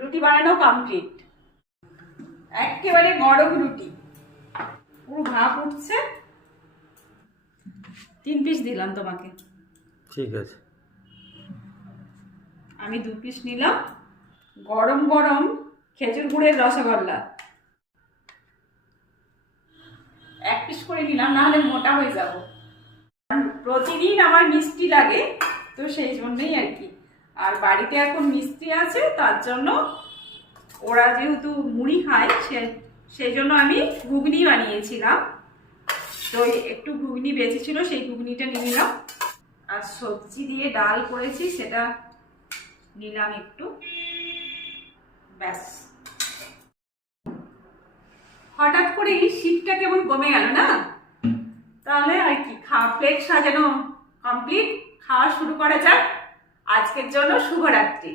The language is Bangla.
রুটি বানানো কমপ্লিট। একেবারে গরম রুটি, পুরো ভাপ উঠছে। 3 পিস দিলাম তোমাকে। ঠিক আছে, আমি 2 পিস নিলাম। গরম গরম খেজুর গুড়ের রসগোল্লা 1 পিস করে নিলাম, নাহলে মোটা হয়ে যাব। প্রতিদিন আমার মিষ্টি লাগে, তো সেই জন্যই আর কি। আর বাড়িতে এখন মিষ্টি আছে, তার জন্য ওরা যেহেতু মুড়ি খায় সেই জন্য আমি ঘুগনি বানিয়েছিলাম। তো একটু ঘুগনি বেঁচেছিল, সেই ঘুগনিটা নিয়ে নিলাম। আর সবজি দিয়ে ডাল করেছি, সেটা নিলাম একটু, ব্যাস। হঠাৎ করে এই শীতটা কেমন কমে গেল না? তাহলে আর কি, প্লেট সাজানো কমপ্লিট, খাওয়া শুরু করা যাক। আজকের জন্য শুভরাত্রি।